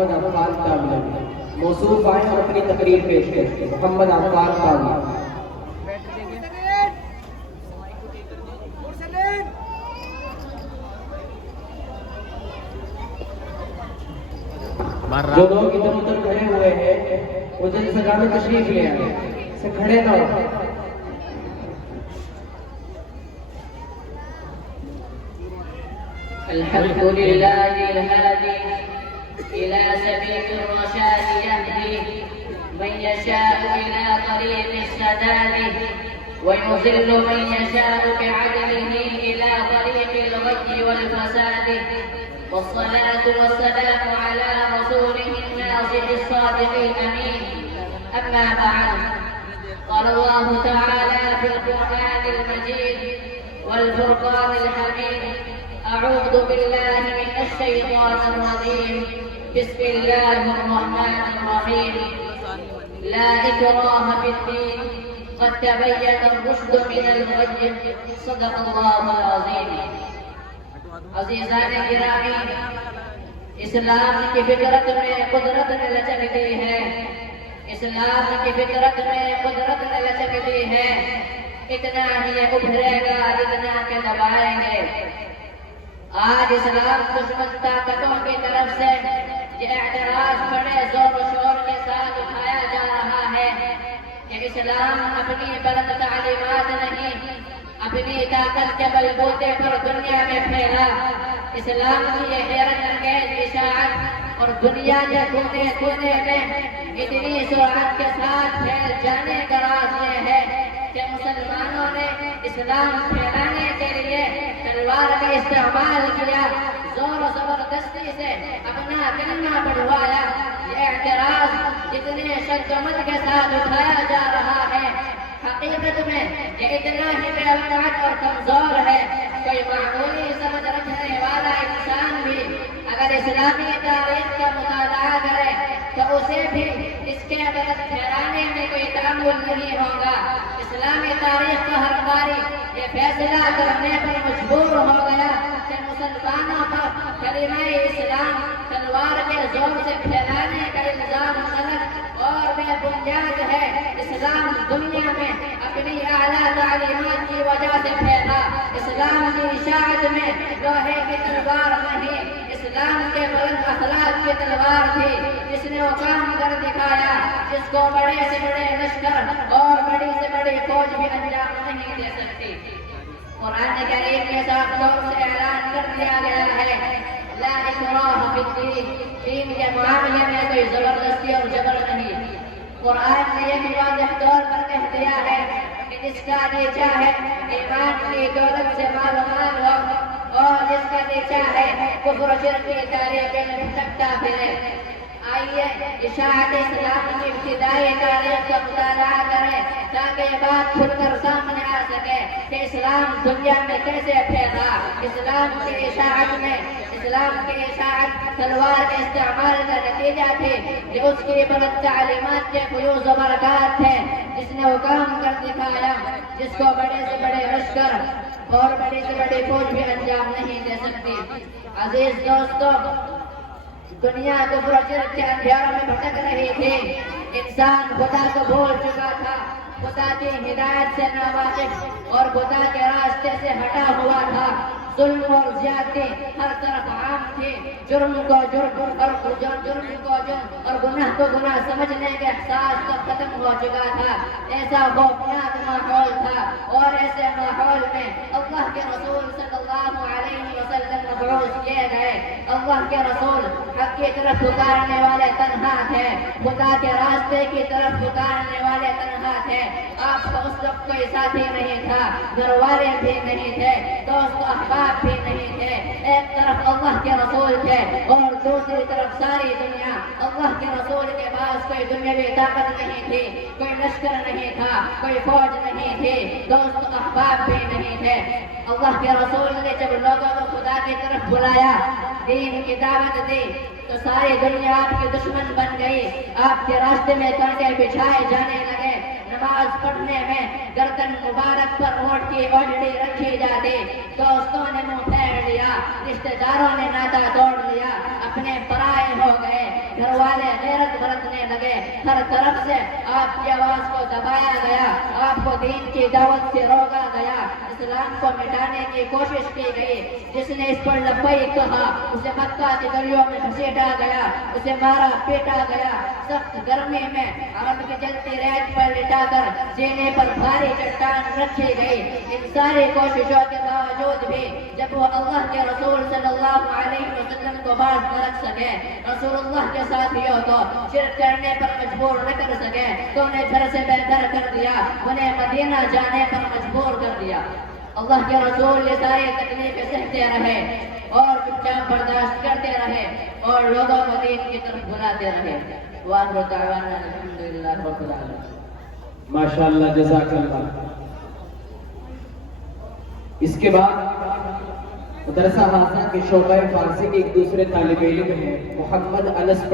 محمد عفان تابعی موصوف آئے اور اپنی تقریر پیش کریں. محمد عفان تابعی. جو لوگ ادھر ادھر کھڑے ہوئے ہیں وہ جلد سزا میں تشریف لے آئے سے کھڑے نہ ہو. الحمد لله الهادي إلى سبيل الرشاد يهدي من يشاء إلى طريق السداد ويضل من يشاء بعدله إلى طريق الغي والفساد والصلاة والسلام على رسوله الناصح الصادق الأمين. أما بعد، قال الله تعالى في القرآن المجيد والفرقان الحميد: أعوذ بالله من الشيطان الرجيم. بسم الله الرحمن الرحيم. لا إكراه في الدين قد تبين الرشد من الغي. صدق الله العظيم. عزیزان گرامی، اسلام کی فطرت میں قدرت نے لچک دی ہے. اسلام کی فطرت میں قدرت نے لچک دی ہے. اتنا ہی ابھرے گا جتنا کہ دبائیں گے. آج اسلام دشمن طاقتوں کی طرف سے یہ اعتراض بڑے زور و شور کے ساتھ اٹھایا جا رہا ہے کہ اسلام اپنی بلند تعلیمات نہیں، اپنی طاقت کے بلبوتے پر دنیا میں پھیلا. اسلام کی یہ حیرت انگیز اشاعت اور دنیا کے کونے کونے میں اتنی سرعت کے ساتھ پھیل جانے کا راز یہ ہے کہ مسلمانوں نے اسلام پھیلانے کے لیے تلوار کا استعمال کیا، زور و زبردستی سے اپنا کلمہ بڑھوایا. یہ اعتراض اتنے شدت کے ساتھ اٹھایا جا رہا ہے، حقیقت میں یہ اتنا ہی بے وقت اور کمزور ہے. کوئی معمولی سمجھ رکھنے والا انسان بھی اگر اسلامی تاریخ کا مطالعہ کرے تو اسے بھی اس کے غلط ٹھہرانے میں کوئی تعامل نہیں ہوگا. اسلامی تاریخ کا ہر باری یہ فیصلہ کرنے پر مجبور ہو گیا کہ مسلمانوں پر کلمہ اسلام تلوار کے زور سے پھیلانے کا الزام غلط اور بے بنیاد ہے. اسلام دنیا میں اپنی اعلیٰ تعلیمات کی وجہ سے پھیلا. اسلام کی اشاعت میں لوہے کی تلوار نہیں، اسلام کے بلند اخلاق کی تلوار تھی جس نے وہ کام کر دکھایا جس کو بڑے سے بڑے لشکر اور بڑی سے بڑی فوج بھی انجام نہیں دے سکتی. قرآن کریم کے صاف طور سے اعلان کر دیا گیا ہے: لا اکراہ فی الدین. دین کے معاملے میں کوئی زبردستی اور جبر نہیں. قرآن نے یہ واضح طور پر کہہ دیا ہے کہ جس کا نیچا ہے ایمان کی دولت سے معلومات ہو اور جس کا نیچا ہے کفر و شرک کی تاریخ میں بھٹکتا پھرے. آئیے اشاعت اسلام کی ابتدائی تاریخ کا مطالعہ کریں تاکہ یہ بات کھل کر سامنے آ سکے کہ اسلام دنیا میں کیسے پھیلا. اسلام کی اشاعت میں اسلام کی اشاعت تلوار کے استعمال کا نتیجہ تھی جو اس کی بلند تعلیمات کے فیوز و برکات تھے جس نے وہ کام کر دکھایا جس کو بڑے سے بڑے لشکر اور بڑی سے بڑی فوج بھی انجام نہیں دے سکتی. عزیز دوستو، دنیا کفر و شرک کے اندھیروں میں بھٹک رہی تھی. انسان خدا کو بھول چکا تھا، خدا کی ہدایت سے ناواقف اور خدا کے راستے سے ہٹا ہوا تھا. ظلم اور زیادتی ہر طرف عام تھی. جرم کو جرم اور جرم کو جرم اور گناہ کو گناہ سمجھنے کے احساس تو ختم ہو چکا تھا. ایسا خوفناک ماحول تھا اور ایسے ماحول میں اللہ کے رسول صلی اللہ علیہ وسلم مبعوث کیے گئے. اللہ کے رسول حق کی طرف پکارنے والے تنہا تھے، خدا کے راستے کی طرف پکارنے والے تنہا تھے. آپ کو اس وقت کوئی ساتھی نہیں تھا، گھر والے بھی نہیں تھے، دوست احباب بھی نہیں تھے. ایک طرف اللہ کے رسول تھے اور دوسری طرف ساری دنیا. اللہ کے رسول کے پاس کوئی دنیاوی طاقت نہیں تھی، کوئی لشکر نہیں تھا، کوئی فوج نہیں تھی، دوست احباب بھی نہیں تھے. اللہ کے رسول نے جب لوگوں کو خدا کی طرف بلایا، دین کی دعوت دی تو ساری دنیا آپ کے دشمن بن گئی. آپ کے راستے میں کانٹے بچھائے جانے لگے. نماز پڑھنے میں گردن مبارک پر اونٹ کی اوڑھڑی رکھی جاتی. دوستوں نے منہ پھیر لیا، رشتہ داروں نے ناتا توڑ لیا، اپنے پرائے ہو گئے. گھر والے غیرت برتنے لگے، ہر طرف سے آپ کی آواز کو دبایا گیا، آپ کو دین کی دعوت سے روکا گیا، اسلام کو مٹانے کی کوشش کی گئی۔ جس نے اس پر لبیک کہا اسے مکہ کی گلیوں میں گھسیٹا گیا، اسے مارا پیٹا گیا، سخت گرمی میں عرب کی جلتی ریت پر لٹا کر سینے پر بھاری چٹان رکھی گئی۔ ان ساری کوششوں کے باوجود بھی جب وہ اللہ کے رسول صلی اللہ علیہ وسلم کو باز نہ رکھ سکے، رسول اللہ کے ساتھیوں کو شرک کرنے پر مجبور نہ کر سکے، تو انہیں گھر سے بے گھر کر دیا، انہیں مدینہ جانے پر مجبور کر دیا۔ اللہ کے رسول یہ ساری تکلیفیں سہتے رہے اور چپ چاپ برداشت کرتے رہے اور لوگوں کو دین کی طرف بلاتے رہے۔ وآخر دعوانا الحمدللہ رب العالمین۔ ماشاءاللہ، جزاک اللہ۔ اس کے بعد مدرسہ حسن کے شعبہ فارسی کے ایک دوسرے طالب علم ہیں محمد انس